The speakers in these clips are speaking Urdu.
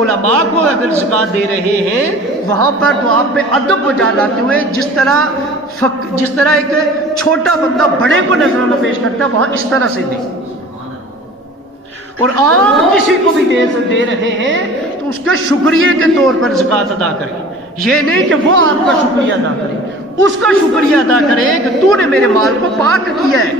علماء کو اگر زکوٰۃ دے رہے ہیں وہاں پر تو آپ پہ ادب بجا لاتے ہوئے جس طرح ایک چھوٹا بندہ بڑے کو نذرانہ پیش کرتا ہے وہاں اس طرح سے دے، اور آپ کسی کو بھی دے رہے ہیں تو اس کے شکریہ کے طور پر زکوٰۃ ادا کریں، یہ نہیں کہ وہ آپ کا شکریہ ادا کرے، اس کا شکریہ ادا کرے کہ تو نے میرے مال کو پاک کیا ہے۔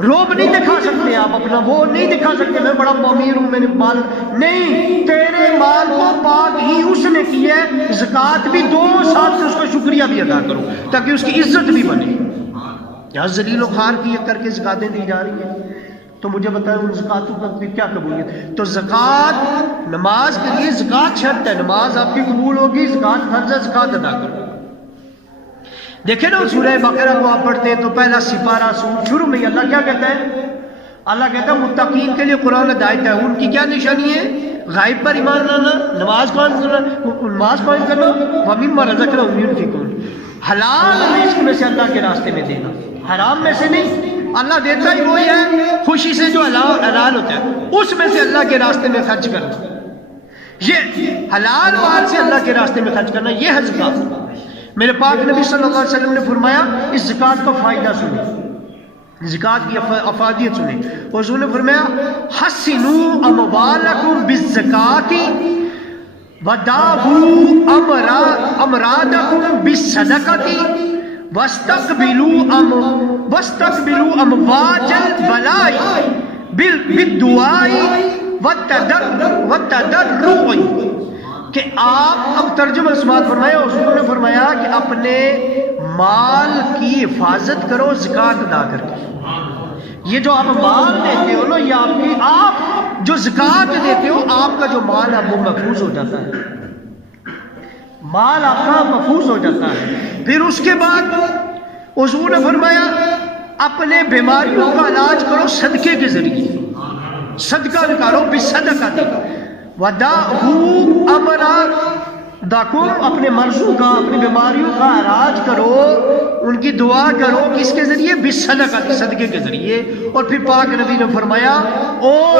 روب نہیں دکھا سکتے آپ اپنا، وہ نہیں دکھا سکتے میں بڑا امیر ہوں میرے مال، نہیں، تیرے مال کو پاک ہی اس نے کیا ہے، زکوٰۃ بھی دو، ساتھ اس کا شکریہ بھی ادا کرو تاکہ اس کی عزت بھی بنے۔ یہاں ذلیل و خوار کی کر کے زکوٰۃیں دی جا رہی ہیں، تو مجھے بتائیں ان زکوٰۃوں کا کیا قبولیت؟ تو زکوٰۃ، نماز کے لیے زکوٰۃ شرط ہے، نماز آپ کی قبول ہوگی، زکوٰۃ فرض ہے، زکوٰۃ ادا کرو۔ دیکھیں نا سورہ بقرہ کو آپ پڑھتے ہیں تو پہلا سپارہ شروع میں اللہ کیا کہتا ہے؟ اللہ کہتا ہے متقین کے لیے قرآن ہدایت ہے، ان کی کیا نشانی ہے؟ غائب پر ایمان لانا، نماز قائم کرنا، وَمِمَّا رَزَقْنَاهُمْ يُنْفِقُونَ، حلال رزق میں سے اللہ کے راستے میں دینا، حرام میں سے نہیں۔ اللہ دیتا ہی وہی ہے خوشی سے جو حلال ہوتا ہے، اس میں سے اللہ کے راستے میں خرچ کرنا، یہ حلال مال سے اللہ کے راستے میں خرچ کرنا، یہ ہے زکوٰۃ۔ میرے پاک نبی صلی اللہ علیہ وسلم نے فرمایا اس زکوٰۃ کا فائدہ سنیں، زکوٰۃ کی افادیت سنیں، حضور نے فرمایا حسنوا اموالکم بالزکاۃ وداووا امرادکم بالصدقۃ واستقبلوا امواج البلاء بالدعاء والتضرع، کہ آپ اب ترجمہ سماعت فرمایا، حضور نے فرمایا کہ اپنے مال کی حفاظت کرو زکوٰۃ ادا کر کے۔ یہ جو آپ مال دیتے ہو نا، یہ آپ جو زکوٰۃ دیتے ہو، آپ کا جو مال ہے وہ محفوظ ہو جاتا ہے، مال آپ کا محفوظ ہو جاتا ہے۔ پھر اس کے بعد حضور نے فرمایا اپنے بیماریوں کا علاج کرو صدقے کے ذریعے، صدقہ نکالو بالصدقۃ وَدَعُوا أَمْرَادَكُمْ، اپنے مرضوں کا، اپنی بیماریوں کا علاج کرو، ان کی دعا کرو، کس کے ذریعے؟ بالصدقۃ، صدقے کے ذریعے۔ اور پھر پاک نبی نے فرمایا اور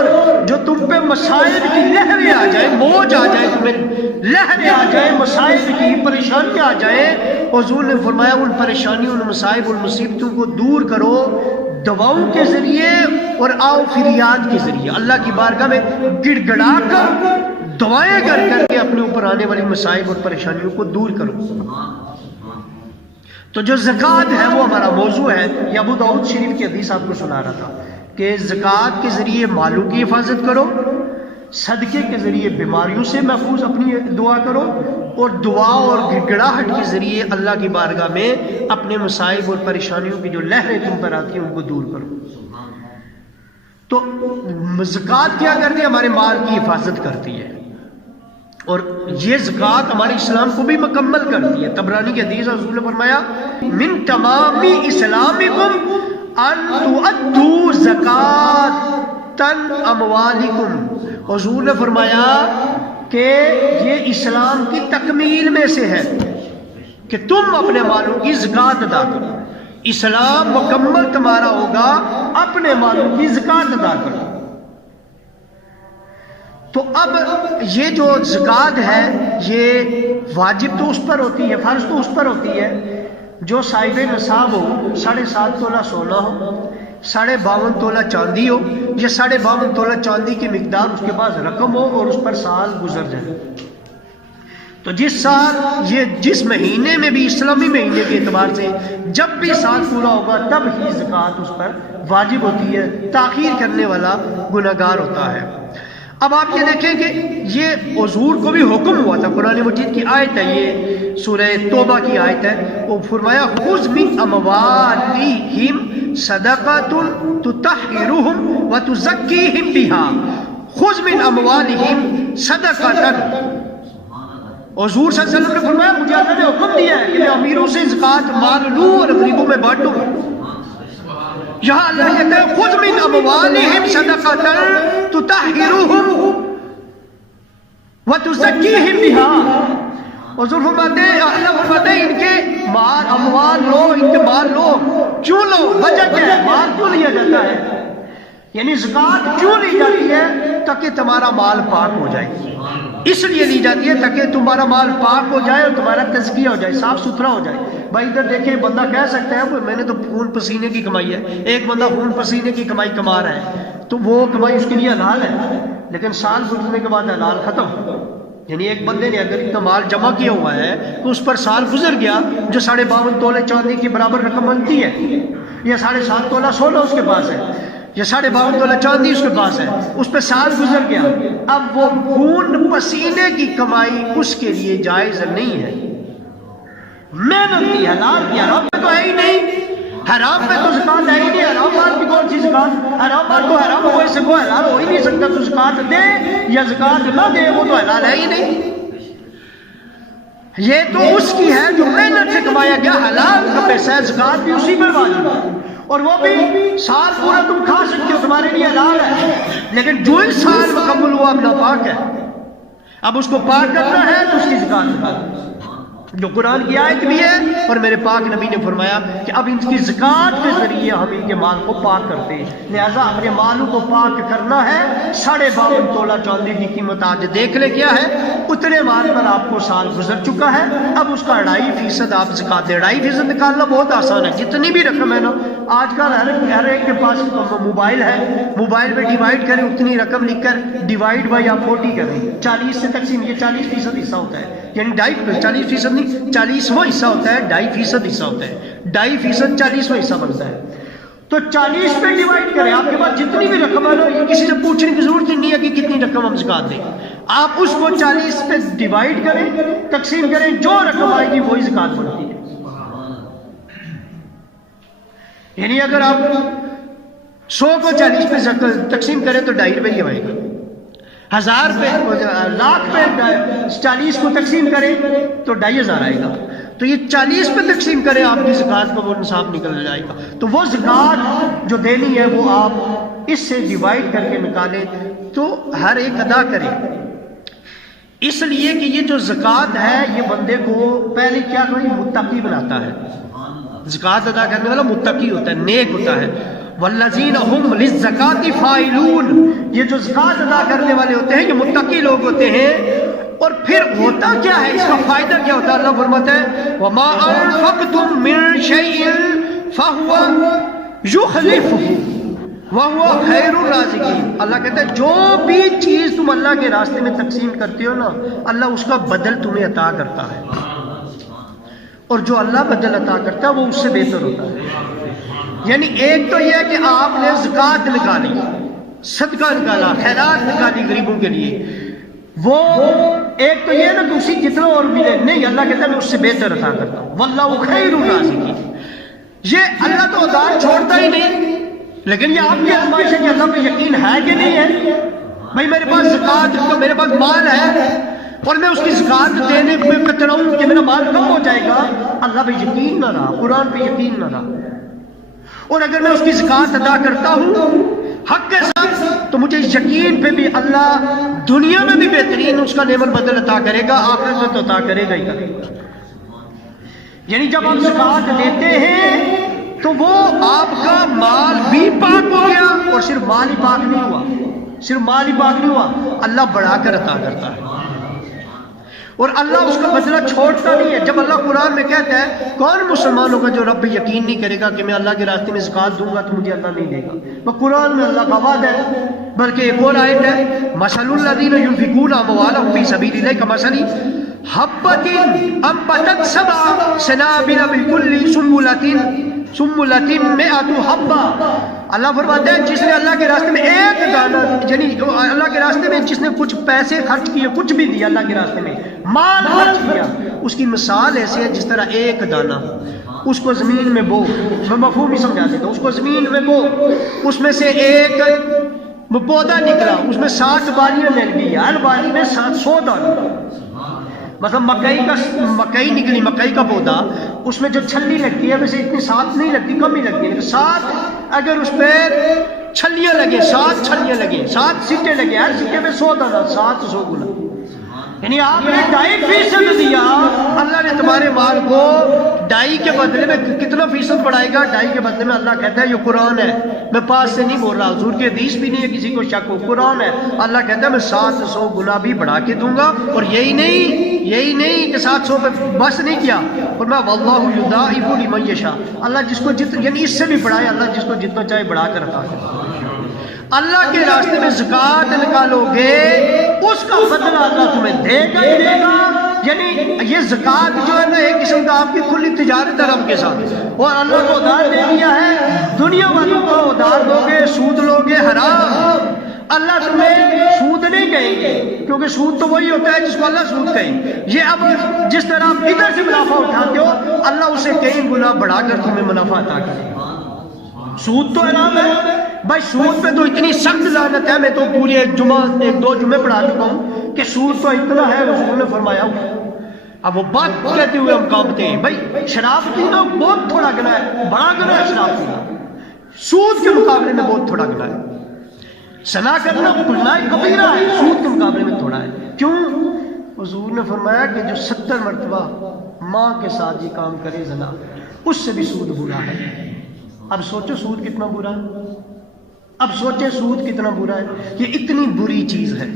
جو تم پہ مصائب کی لہریں آ جائیں، موج آ جائے، تمہیں لہریں آ جائیں مصائب کی، پریشانیاں آ جائیں، حضور نے فرمایا ان پریشانیوں، ان مصائب، ان مصیبتوں کو دور کرو دعاؤں کے ذریعے اور آؤ فریاد کے ذریعے، اللہ کی بارگاہ میں گڑ گڑا کر دعائیں کر کے اپنے اوپر آنے والی مصائب اور پریشانیوں کو دور کرو۔ تو جو زکوٰۃ ہے وہ ہمارا موضوع ہے۔ یہ ابو داؤد شریف کی حدیث آپ کو سنا رہا تھا کہ زکوٰۃ کے ذریعے مالوں کی حفاظت کرو، صدقے کے ذریعے بیماریوں سے محفوظ اپنی دعا کرو، اور دعا اور گڑگڑاہٹ کے ذریعے اللہ کی بارگاہ میں اپنے مصائب اور پریشانیوں کی جو لہریں تم پر آتی ہیں ان کو دور کرو۔ تو زکوٰۃ کیا کرتی ہے؟ ہمارے مال کی حفاظت کرتی ہے، اور یہ زکوٰۃ ہمارے اسلام کو بھی مکمل کرتی ہے۔ طبرانی کی حدیث حضور نے فرمایا من تمام اسلامکم ان تؤدوا زکاۃ اموالکم، حضور نے فرمایا کہ یہ اسلام کی تکمیل میں سے ہے کہ تم اپنے مالوں کی زکوٰۃ ادا کرو۔ اسلام مکمل تمہارا ہوگا اپنے مالوں کی زکوٰۃ ادا کرو۔ تو اب یہ جو زکوٰۃ ہے یہ واجب تو اس پر ہوتی ہے، فرض تو اس پر ہوتی ہے جو صاحب نصاب ہو، 7.5 تولہ سونا ہو، 52.5 تولہ چاندی ہو، یا 52.5 تولہ چاندی کی مقدار اس کے پاس رقم ہو اور اس پر سال گزر جائے۔ تو جس سال، یہ جس مہینے میں بھی، اسلامی مہینے کے اعتبار سے جب بھی سال پورا ہوگا تب ہی زکوٰۃ اس پر واجب ہوتی ہے، تاخیر کرنے والا گنہگار ہوتا ہے۔ اب آپ یہ دیکھیں کہ یہ حضور کو بھی حکم ہوا تھا، قرآن مجید کی آیت ہے، یہ سورہ توبہ کی آیت ہے، وہ فرمایا خذ من اموالہم صدقۃ تطہرہم وتزکیہم بہا، خذ من اموالہم صدقۃ۔ حضور صلی اللہ علیہ وسلم نے فرمایا مجھے اللہ نے حکم دیا ہے کہ میں امیروں سے زکوٰۃ مال لوں اور غریبوں میں بانٹوں۔ یہاں اللہ کہتا ہے خذ من اموالہم صدقۃ تطہرہم وتزکیہم بہا۔ حضور فرماتے ہیں، اللہ فرماتے ہیں ان کے مال، اموال لو، ان کے مال لو۔ کیوں لو؟ وجہ کیا ہے؟ مال کیوں لیا جاتا ہے؟ یعنی زکات کیوں لی جاتی ہے؟ تاکہ تمہارا مال پاک ہو جائے، اس لیے لی جاتی ہے تاکہ تمہارا مال پاک ہو جائے اور تمہارا تزکیہ ہو جائے، صاف ستھرا ہو جائے۔ بھائی ادھر دیکھیں، بندہ کہہ سکتا ہے میں نے تو خون پسینے کی کمائی ہے، ایک بندہ خون پسینے کی کمائی کما رہا ہے تو وہ کمائی اس کے لیے حلال ہے، لیکن سال گزرنے کے بعد حلال ختم۔ یعنی ایک بندے نے اگر اتنا مال جمع کیا ہوا ہے تو اس پر سال گزر گیا، جو 52.5 تولے چاندی کی برابر رقم بنتی ہے، یا 7.5 تولہ سونا اس کے پاس ہے، یا 52.5 تولہ چاندی اس کے پاس ہے، اس پہ سال گزر گیا، اب وہ خون پسینے کی کمائی اس کے لیے جائز نہیں ہے۔ محنت کی، حلال کی، حرام پہ تو ہے ہی نہیں، حرام پہ تو زکات ہے ہی نہیں، حرام مال کی کون سی زکات؟ حرام مال تو حرام ہوئے سے کوئی حلال ہو ہی نہیں سکتا، تو زکات دے یا زکات نہ دے وہ تو حلال ہے ہی نہیں۔ یہ تو اس کی ہے جو محنت سے کمایا گیا حلال کا پیسہ ہے، زکات بھی اسی پر واجب ہے، اور وہ بھی سال پورا تم کھا سکتے ہو، تمہارے لیے حلال ہے، لیکن جو ہی سال مکمل ہوا اب ناپاک ہے، اب اس کو پاک کرنا ہے تو اس کی زکات نکالو، جو قرآن کی آیت بھی ہے، اور میرے پاک نبی نے فرمایا کہ اب ان کی زکات کے ذریعے ہم ان کے مال کو پاک کرتے ہیں، لہذا اپنے مالوں کو پاک کرنا ہے۔ 52.5 تولہ چاندی کی قیمت آج دیکھ لے کیا ہے، اتنے مال پر آپ کو سال گزر چکا ہے، اب اس کا 2.5% آپ زکات دیں۔ 2.5% نکالنا بہت آسان ہے، جتنی بھی رقم ہے نا، آج کل ہر ایک کے پاس موبائل ہے، موبائل میں ڈیوائڈ کریں، اتنی رقم لکھ کر ڈیوائڈ بائی آپ 40 کریں، 40 سے تقسیم، یہ 40% حصہ ہوتا ہے، یعنی 40% نہیں، 40واں حصہ ہوتا ہے، 2.5% حصہ ہوتا ہے، 2.5% 40واں حصہ بنتا ہے، تو 40 پہ ڈیوائڈ کریں، آپ کے پاس جتنی بھی رقم ہے نا، کسی سے پوچھنے کی ضرورت ہی نہیں ہے کہ کتنی رقم ہم زکات دیں، آپ اس کو 40 پہ ڈیوائڈ کریں، تقسیم کریں، جو رقم آئے گی وہی زکات بنتی ہے۔ یعنی اگر آپ 100 کو 40 پہ تقسیم کریں تو 2.5 روپے ہی آئے گا، 1000 پہ، لاکھ پہ 40 کو تقسیم کریں تو 2,500 آئے گا، تو یہ 40 پہ تقسیم کریں آپ کی زکات کا وہ نصاب نکل جائے گا، تو وہ زکات جو دینی ہے وہ آپ اس سے ڈیوائڈ کر کے نکالیں تو ہر ایک ادا کریں، اس لیے کہ یہ جو زکات ہے یہ بندے کو پہلے کیا کریں، متقی بناتا ہے۔ زکات ادا کرنے والا متقی ہوتا ہے، نیک ہوتا ہے۔ والذین هم للزکاۃ فاعلون، یہ جو زکات ادا کرنے والے ہوتے ہیں یہ متقی لوگ ہوتے ہیں۔ اور پھر ہوتا کیا ہے، اس کا فائدہ کیا ہوتا ہے؟ اللہ فرماتا ہے وما انفقتم من شیء فهو یخلفہ وهو خیر الرازقین۔ اللہ کہتا ہے جو بھی چیز تم اللہ کے راستے میں تقسیم کرتے ہو نا، اللہ اس کا بدل تمہیں عطا کرتا ہے، اور جو اللہ بدل عطا کرتا ہے وہ اس سے بہتر ہوتا ہے۔ یعنی ایک تو یہ ہے کہ آپ نے زکات نکالی، صدقہ نکالا، خیرات نکالی غریبوں کے لیے، وہ ایک تو یہ نا کہ اسی جتنا اور ملے، نہیں، اللہ کہتا ہے میں اس سے بہتر عطا کرتا ہوں، واللہ خیر الرازقین۔ یہ اللہ تو عطا چھوڑتا ہی نہیں، لیکن یہ آپ کی آزمائش ہے کہ اللہ پہ یقین ہے کہ نہیں ہے۔ بھائی میرے پاس زکات، میرے پاس مال ہے اور میں اس کی زکات دینے میں کتراؤں کہ میرا مال کم ہو جائے گا، اللہ پہ یقین نہ رہا، قرآن پہ یقین نہ رہا، اور اگر میں اس کی زکات ادا کرتا ہوں حق کے ساتھ تو مجھے یقین پہ بھی اللہ دنیا میں بھی بہترین اس کا نعم البدل عطا کرے گا، آخرت میں تو عطا کرے گا ہی کرے گا۔ یعنی جب آپ زکات دیتے ہیں تو وہ آپ کا مال بھی پاک ہو گیا، اور صرف مال ہی پاک نہیں ہوا، صرف مال ہی پاک نہیں ہوا، اللہ بڑھا کر عطا کرتا ہے، اور اللہ اس کا بدلہ چھوڑتا نہیں ہے۔ جب اللہ قرآن میں کہتا ہے کون مسلمان ہوگا جو رب پہ یقین نہیں کرے گا کہ میں اللہ کے راستے میں زکات دوں گا تو مجھے اللہ نہیں دے گا، وہ قرآن میں اللہ کا وعدہ ہے۔ بلکہ ایک اور آیت ہے مثل الذین ينفقون اموالهم فی سبیل اللہ کمثل حبۃ انبتت سبع سنابل بکل سنبلۃ مئۃ حبۃ۔ اللہ فرماتا ہے جس نے اللہ کے راستے میں ایک دانہ، یعنی اللہ کے راستے میں جس نے کچھ پیسے خرچ کیے، کچھ بھی دیا اللہ کے راستے میں، مال خرچ کیا، اس کی مثال ایسے ہے جس طرح ایک دانہ اس کو زمین میں بو، میں مفہوم ہی سمجھا دیتا ہوں، اس کو زمین میں بو، اس میں سے ایک پودا نکلا، اس میں 60 بالیاں مل گئی، ہر بالی میں 100 دانہ۔ مثلا مکئی نکلی، مکئی کا پودا، اس میں جو چھلی لگتی ہے ویسے اتنی 7 نہیں لگتی، کم ہی لگتی ہے، لیکن 7 اگر اس پہ چھلیاں لگیں، 7 چھلیاں لگیں، 7 سکے لگے، ہر سکے میں 100 دانہ، 700 گنا، یعنی آپ نے 2.5% دیا، اللہ نے تمہارے مال کو 2.5 کے بدلے میں کتنا فیصد بڑھائے گا؟ 2.5 کے بدلے میں اللہ کہتا ہے یہ قرآن ہے، میں پاس سے نہیں بول رہا، حضور کی حدیث بھی نہیں ہے کسی کو شک ہو، قرآن ہے، اللہ کہتا ہے میں 700 گنا بھی بڑھا کے دوں گا۔ اور یہی نہیں کہ 700 پہ بس نہیں کیا، اور میں واللہ یضاعف لمن یشاء، اللہ جس کو یعنی اس سے بھی بڑھائے، اللہ جس کو جتنا چاہے بڑھا کر رکھا ہے۔ اللہ کے راستے میں زکوٰۃ نکالو گے، اس کا بدلہ اللہ تمہیں دے گا ہی دے گا۔ یعنی یہ زکوٰۃ جو ہے نا ایک قسم کا آپ کی کھلی تجارت ہے رب کے ساتھ، اور اللہ کو ادھار دے دیا ہے، دنیا والوں کو ادھار دو گے، سود لو گے حرام، اللہ تمہیں سود نہیں کہیں گے، کیونکہ سود تو وہی ہوتا ہے جس کو اللہ سود کہے۔ یہ اب جس طرح آپ ادھر سے منافع اٹھاتے ہو، اللہ اسے کئی گنا بڑھا کر تمہیں منافع عطا کرے گا۔ سود تو حرام ہے بھائی، سود پہ تو اتنی سخت لعنت ہے، میں تو پوری ایک دو جمعے پڑھا چکا ہوں کہ سود تو اتنا ہے، رسول نے فرمایا۔ اب وہ بات کہتے ہوئے ہم کانپتے ہیں بھائی، شراب پینا بہت تھوڑا گناہ ہے، بڑا گناہ ہے شراب پینا، سود کے مقابلے میں بہت تھوڑا گناہ ہے۔ زنا کرنا گناہ کبیرہ ہے، سود کے مقابلے میں تھوڑا ہے۔ کیوں؟ حضور نے فرمایا کہ جو 70 مرتبہ ماں کے ساتھ یہ کام کرے زنا، اس سے بھی سود برا ہے۔ اب سوچو سود کتنا برا ہے، اب سوچے سود کتنا برا ہے، یہ اتنی بری چیز ہے۔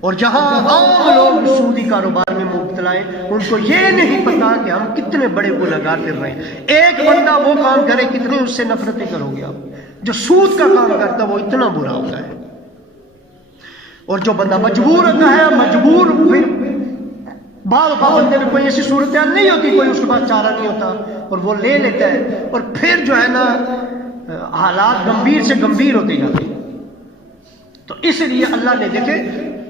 اور جہاں عام لوگ سودی کاروبار میں مبتلا ہیں، ان کو یہ نہیں پتا کہ ہم کتنے بڑے گنہگار کر رہے ہیں۔ ایک بندہ وہ کام کرے، کتنے اس سے نفرتیں کرو گے آپ۔ جو سود کا کام کرتا ہے وہ اتنا برا ہوتا ہے، اور جو بندہ مجبور ہوتا ہے، مجبور پھر بعض بندے میں کوئی ایسی صورتحال نہیں ہوتی، کوئی اس کے پاس چارہ نہیں ہوتا اور وہ لے لیتا ہے، اور پھر جو ہے نا حالات گمبھیر سے گمبھیر ہوتے جاتے ہیں۔ تو اس لیے اللہ نے دیکھے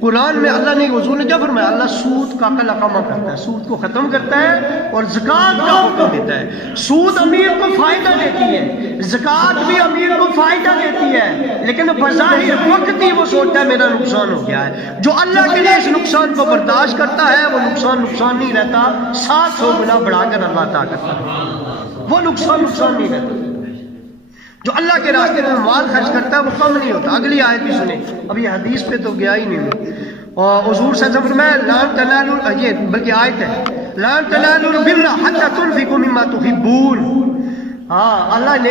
قرآن میں اللہ نے حضور نے کیا فرمایا، اللہ سود کا کلکمہ کرتا ہے، سود کو ختم کرتا ہے اور زکوٰۃ کا حکم دیتا ہے۔ سود امیر کو فائدہ دیتی ہے، زکوٰۃ بھی امیر کو فائدہ دیتی ہے، لیکن بظاہر وقت ہی وہ سوچتا ہے میرا نقصان ہو گیا ہے۔ جو اللہ کے لیے اس نقصان کو برداشت کرتا ہے وہ نقصان نہیں رہتا، 700 گنا بڑھا کر اللہ عطا کرتا ہے، وہ نقصان نہیں رہتا۔ جو اللہ کے راستے میں مال خرچ کرتا ہے وہ کم نہیں ہوتا۔ اگلی آیت بھی سنیں، اب یہ حدیث پہ تو گیا ہی نہیں، اور حضور صلی اللہ علیہ وسلم میں لن تنالوا، یہ بلکہ آیت ہے، لن تنالوا البر حتى تنفقوا مما تحبون۔ ہاں، اللہ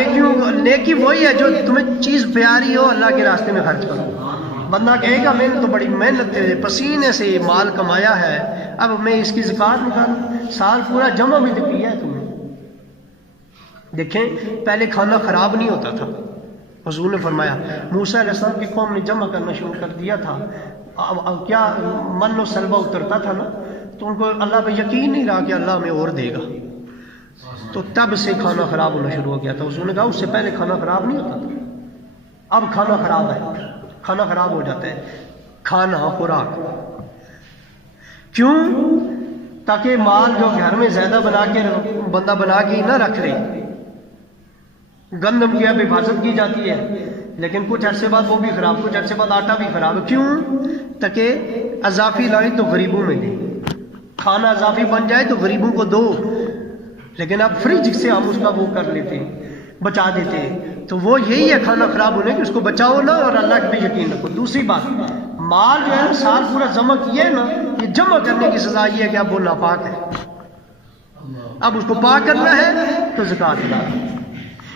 نیکی وہی ہے جو تمہیں چیز پیاری ہو، اللہ کے راستے میں خرچ کرو۔ بندہ کہے گا میں نے تو بڑی محنت سے پسینے سے مال کمایا ہے، اب میں اس کی زکوٰۃ نکالوں، سال پورا جمع بھی تو کیا ہے تم نے۔ دیکھیں پہلے کھانا خراب نہیں ہوتا تھا، حضور نے فرمایا موسیٰ علیہ السلام کی قوم نے جمع کرنا شروع کر دیا تھا، اب کیا من و سلوہ اترتا تھا نا، تو ان کو اللہ پہ یقین نہیں رہا کہ اللہ ہمیں اور دے گا، تو تب سے کھانا خراب ہونا شروع ہو گیا تھا۔ حضور نے کہا اس سے پہلے کھانا خراب نہیں ہوتا تھا، اب کھانا خراب ہے، کھانا خراب ہو جاتا ہے، کھانا خوراک۔ کیوں؟ تاکہ مال جو گھر میں زیادہ بندہ بنا کے نہ رکھ لے، گندم کی اب حفاظت کی جاتی ہے، لیکن کچھ عرصے بعد وہ بھی خراب، کچھ عرصے بعد آٹا بھی خراب۔ کیوں؟ تاکہ اضافی لائیں تو غریبوں میں دیں، کھانا اضافی بن جائے تو غریبوں کو دو، لیکن اب فریج سے ہم اس کا وہ کر لیتے ہیں، بچا دیتے ہیں، تو وہ یہی ہے کھانا خراب ہونے کہ اس کو بچاؤ نہ اور اللہ پہ یقین رکھو۔ دوسری بات، مال جو ہے سال پورا جمع کیے نا، یہ جمع کرنے کی سزا یہ ہے کہ اب وہ ناپاک ہے، اب اس کو پاک کرنا ہے تو زکوٰۃ ادا کرو۔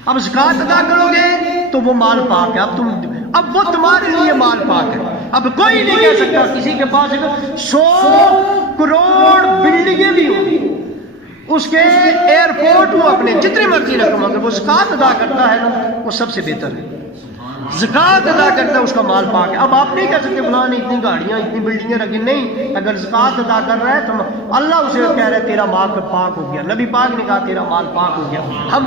اب زکوٰۃ ادا کرو گے تو وہ مال پاک ہے، اب وہ تمہارے لیے مال پاک ہے۔ اب کوئی نہیں کہہ سکتا، کسی کے پاس 100 کروڑ بلڈنگیں بھی ہوں، اس کے ایئرپورٹ ہوں، اپنے جتنے مرضی رقم، اگر وہ زکوٰۃ ادا کرتا ہے نا وہ سب سے بہتر ہے، زکوٰۃ ادا کرتا ہے اس کا مال پاک ہے۔ اب آپ نہیں کہہ سکتے فلاں نے اتنی گاڑیاں اتنی بلڈنگیں رکھی، نہیں، اگر زکوٰۃ ادا کر رہا ہے تو اللہ اسے کہہ رہا ہے تیرا مال پاک ہو گیا، نبی پاک نے کہا تیرا مال پاک ہو گیا۔ ہم